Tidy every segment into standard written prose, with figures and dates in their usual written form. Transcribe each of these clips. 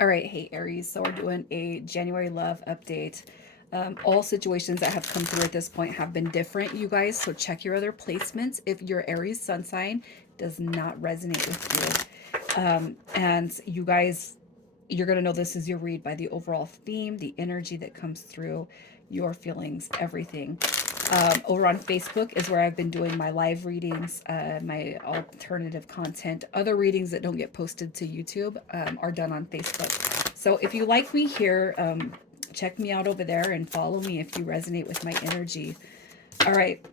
All right, hey Aries. So we're doing a January love update. All situations that have come through at this point have been different, you guys. So check your other placements if your Aries sun sign does not resonate with you. And you guys, you're going to know this is your read by the overall theme, the energy that comes through, your feelings, everything. Over on Facebook is where I've been doing my live readings, my alternative content. Other readings that don't get posted to YouTube are done on Facebook. So if you like me here, check me out over there and follow me if you resonate with my energy. All right.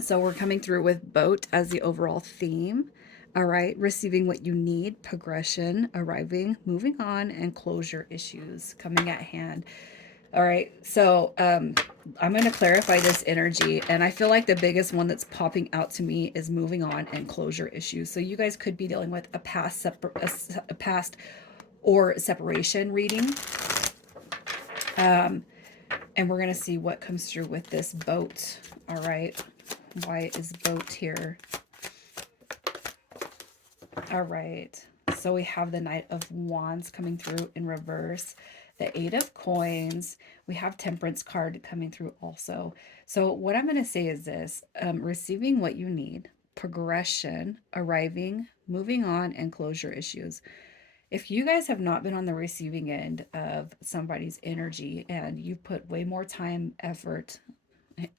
So we're coming through with boat as the overall theme. All right. Receiving what you need, progression, arriving, moving on, and closure issues coming at hand. All right, so I'm going to clarify this energy, and I feel like the biggest one that's popping out to me is moving on and closure issues. So you guys could be dealing with a past or separation reading, and we're going to see what comes through with this boat. All right, why is boat here? All right, so we have the Knight of Wands coming through in reverse, the Eight of Coins. We have Temperance card coming through also. So what I'm going to say is this, receiving what you need, progression, arriving, moving on, and closure issues. If you guys have not been on the receiving end of somebody's energy and you put way more time, effort,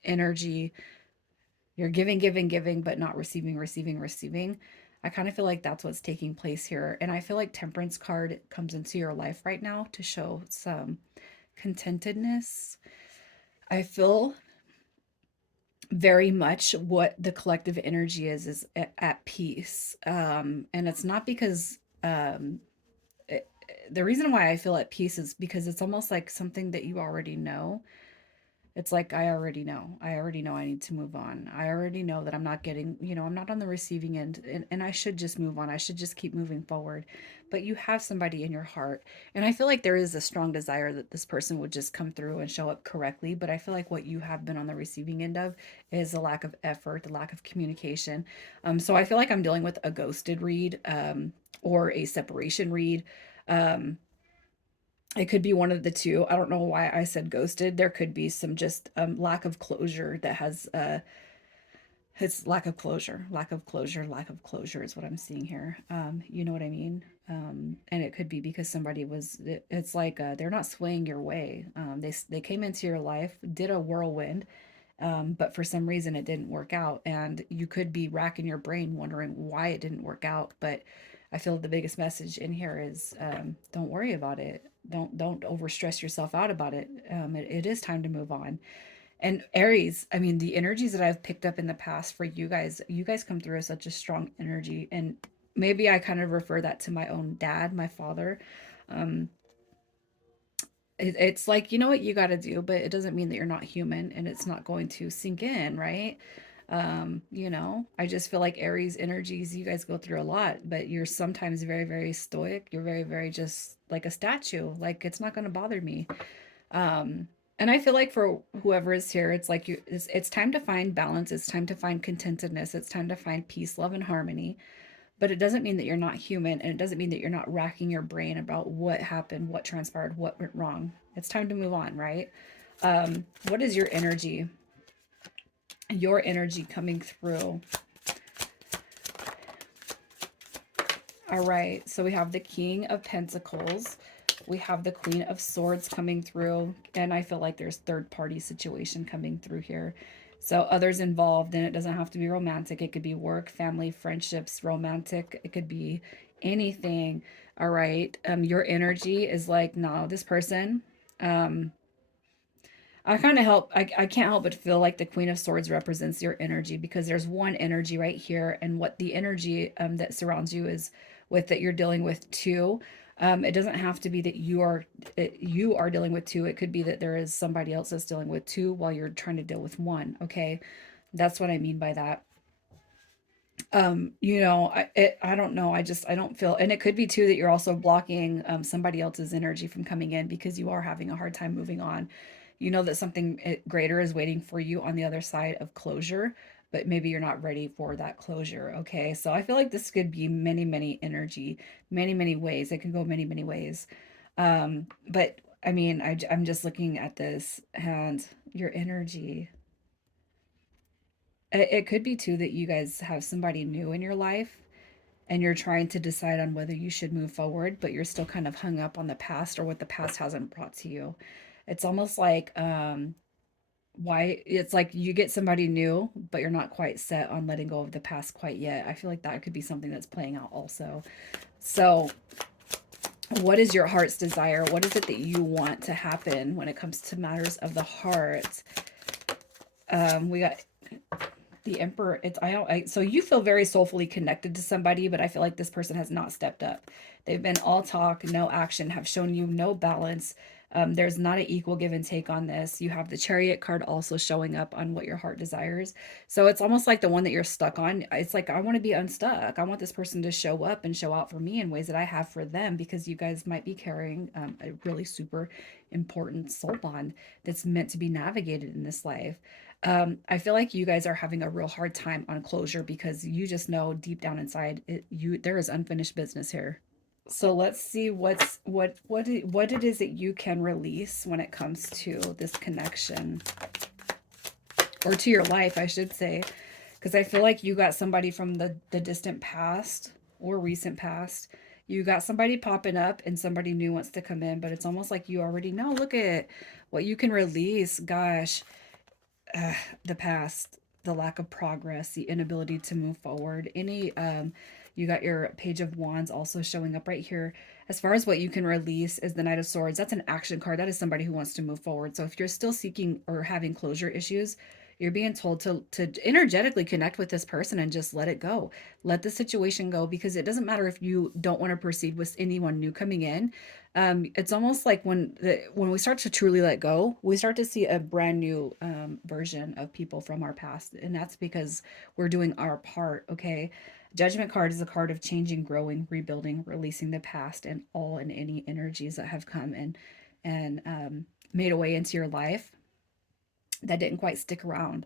energy, you're giving, giving, giving, but not receiving, receiving, receiving. I kind of feel like that's what's taking place here. And I feel like Temperance card comes into your life right now to show some contentedness. I feel very much what the collective energy is at peace. And it's not because it, the reason why I feel at peace is because it's almost like something that you already know. It's like, I already know. I already know I need to move on. I already know that I'm not getting, I'm not on the receiving end, and I should just move on. I should just keep moving forward. But you have somebody in your heart. And I feel like there is a strong desire that this person would just come through and show up correctly. But I feel like what you have been on the receiving end of is a lack of effort, the lack of communication. So I feel like I'm dealing with a ghosted read, or a separation read. Um, it could be one of the two. I don't know why I said ghosted. There could be some just lack of closure that has it's lack of closure, lack of closure, lack of closure is what I'm seeing here. You know what I mean? And it could be because somebody was. It's like they're not swaying your way. They came into your life, did a whirlwind, but for some reason it didn't work out, and you could be racking your brain wondering why it didn't work out. But I feel the biggest message in here is, don't worry about it. Don't overstress yourself out about it. It is time to move on. And Aries, I mean, the energies that I've picked up in the past for you guys come through as such a strong energy, and maybe I kind of refer that to my own dad, my father. Um, it's like, you know what you got to do, but it doesn't mean that you're not human and it's not going to sink in, right? I just feel like Aries energies, you guys go through a lot, but you're sometimes very, very stoic. You're very, very just like a statue. Like, it's not going to bother me. Um, and I feel like for whoever is here, it's like it's time to find balance. It's time to find contentedness. It's time to find peace, love, and harmony. But it doesn't mean that you're not human, and it doesn't mean that you're not racking your brain about what happened, what transpired, what went wrong. It's time to move on, right? What is your energy? Your energy coming through. All right, so we have the King of Pentacles. We have the Queen of Swords coming through, and I feel like there's third party situation coming through here. So others involved, and it doesn't have to be romantic. It could be work, family, friendships, romantic. It could be anything. All right. Your energy is like, no, this person. Um, I can't help but feel like the Queen of Swords represents your energy, because there's one energy right here, and what the energy that surrounds you is with, that you're dealing with two. It doesn't have to be that you are dealing with two. It could be that there is somebody else that's dealing with two while you're trying to deal with one. Okay, that's what I mean by that. I don't know. I don't feel, and it could be too that you're also blocking somebody else's energy from coming in, because you are having a hard time moving on. You know that something greater is waiting for you on the other side of closure. but maybe you're not ready for that closure. Okay. So I feel like this could be many, many energy, many, many ways. It can go many, many ways. But I mean, I'm just looking at this and your energy. It could be too that you guys have somebody new in your life and you're trying to decide on whether you should move forward, but you're still kind of hung up on the past or what the past hasn't brought to you. It's almost like why it's like you get somebody new, but you're not quite set on letting go of the past quite yet. I feel like that could be something that's playing out also. So, what is your heart's desire? What is it that you want to happen when it comes to matters of the heart? We got the emperor. It's I don't I, so you feel very soulfully connected to somebody, but I feel like this person has not stepped up. They've been all talk, no action, have shown you no balance. There's not an equal give and take on this. You have the chariot card also showing up on what your heart desires. So it's almost like the one that you're stuck on. It's like I want to be unstuck. I want this person to show up and show out for me in ways that I have for them, because you guys might be carrying a really super important soul bond that's meant to be navigated in this life. I feel like you guys are having a real hard time on closure because you just know deep down inside there is unfinished business here. So let's see what it is that you can release when it comes to this connection, or to your life, I should say, because I feel like you got somebody from the distant past or recent past. You got somebody popping up and somebody new wants to come in, but it's almost like you already know. Look at what you can release. Gosh, the past, the lack of progress, the inability to move forward. You got your Page of Wands also showing up right here. As far as what you can release is the Knight of Swords. That's an action card. That is somebody who wants to move forward. So if you're still seeking or having closure issues, you're being told to energetically connect with this person and just let it go. Let the situation go, because it doesn't matter if you don't want to proceed with anyone new coming in. It's almost like when we start to truly let go, we start to see a brand new version of people from our past, and that's because we're doing our part. Okay, Judgment card is a card of changing, growing, rebuilding, releasing the past and all and any energies that have come and made a way into your life that didn't quite stick around.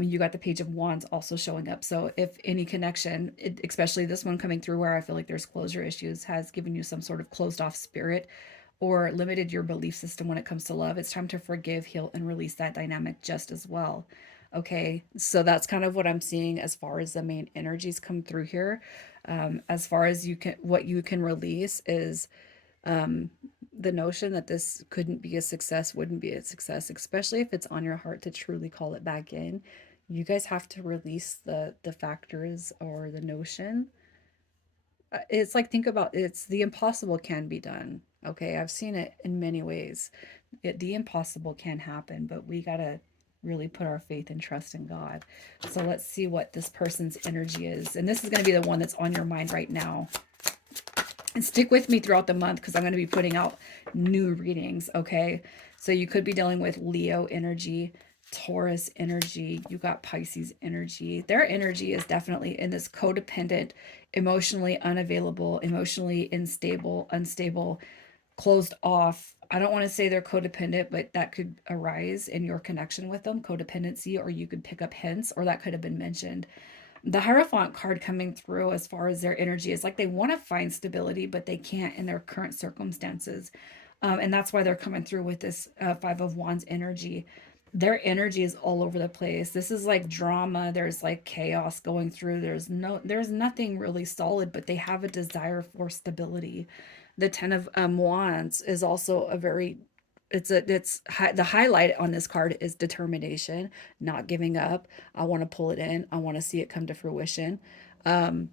You got the Page of Wands also showing up. So if any connection, especially this one coming through where I feel like there's closure issues, has given you some sort of closed off spirit or limited your belief system when it comes to love, it's time to forgive, heal, and release that dynamic just as well. Okay, so that's kind of what I'm seeing as far as the main energies come through here. As far as what you can release is um, the notion that this couldn't be a success, wouldn't be a success, especially if it's on your heart to truly call it back in. You guys have to release the factors or the notion. It's like, think about, it's the impossible can be done. Okay, I've seen it in many ways. The impossible can happen, but we gotta really put our faith and trust in God. So let's see what this person's energy is, and this is going to be the one that's on your mind right now. And stick with me throughout the month because I'm going to be putting out new readings, okay? So you could be dealing with Leo energy, Taurus energy, you got Pisces energy. Their energy is definitely in this codependent, emotionally unavailable, emotionally unstable, closed off. I don't want to say they're codependent, but that could arise in your connection with them, codependency, or you could pick up hints, or that could have been mentioned. The Hierophant card coming through as far as their energy is like they want to find stability, but they can't in their current circumstances. And that's why they're coming through with this Five of Wands energy. Their energy is all over the place. This is like drama. There's like chaos going through. There's nothing really solid, but they have a desire for stability. The Ten of Wands is also a very the highlight on this card is determination, not giving up. I want to pull it in. I want to see it come to fruition. Um,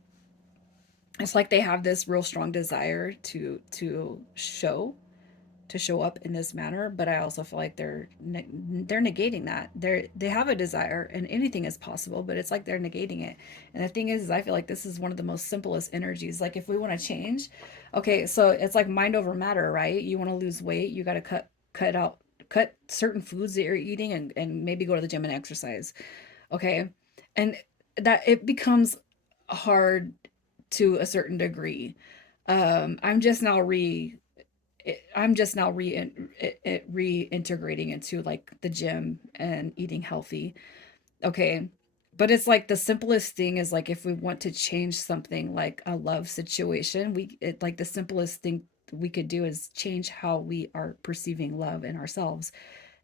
it's like they have this real strong desire to show up in this manner, but I also feel like they're negating that. They have a desire and anything is possible, but it's like they're negating it. And the thing is I feel like this is one of the most simplest energies. Like if we want to change, okay, so it's like mind over matter, right? You want to lose weight, you got to cut certain foods that you're eating and maybe go to the gym and exercise. Okay. And that it becomes hard to a certain degree. I'm just now re I'm just now reintegrating into like the gym and eating healthy. Okay. But it's like the simplest thing is like if we want to change something like a love situation, like the simplest thing we could do is change how we are perceiving love in ourselves.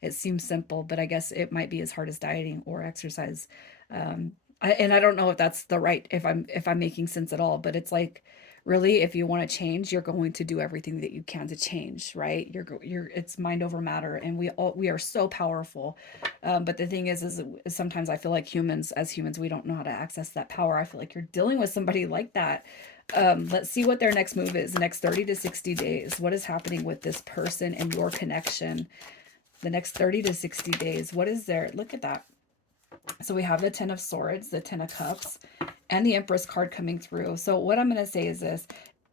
It seems simple, but I guess it might be as hard as dieting or exercise. And I don't know if that's the right if I'm making sense at all, but it's like really if you want to change, you're going to do everything that you can to change, right? You're it's mind over matter, and we are so powerful. But the thing is sometimes I feel like humans, we don't know how to access that power. I feel like you're dealing with somebody like that. Let's see what their next move is. Next 30 to 60 days. What is happening with this person and your connection? The next 30 to 60 days. What is there? Look at that. So we have the 10 of Swords, the 10 of Cups, and the Empress card coming through. So what I'm going to say is this.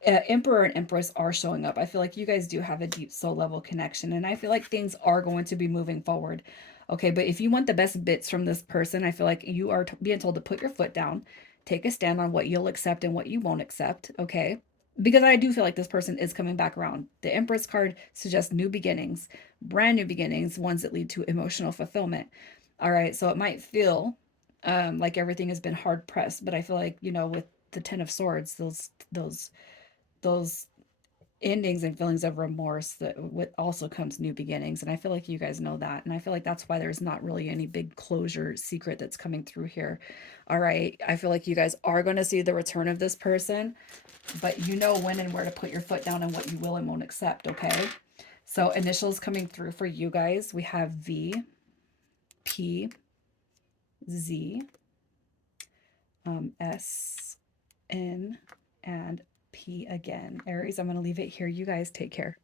Emperor and Empress are showing up. I feel like you guys do have a deep soul level connection, and I feel like things are going to be moving forward. Okay, but if you want the best bits from this person, I feel like you are being told to put your foot down, take a stand on what you'll accept and what you won't accept. Okay, because I do feel like this person is coming back around. The Empress card suggests new beginnings, brand new beginnings, ones that lead to emotional fulfillment. All right, so it might feel like everything has been hard pressed, but I feel like, with the 10 of Swords, those endings and feelings of remorse, that with also comes new beginnings. And I feel like you guys know that. And I feel like that's why there's not really any big closure secret that's coming through here. All right. I feel like you guys are going to see the return of this person, but you know when and where to put your foot down and what you will and won't accept. Okay. So initials coming through for you guys. We have V, P, Z, S, N, and P again. Aries, I'm going to leave it here. You guys take care.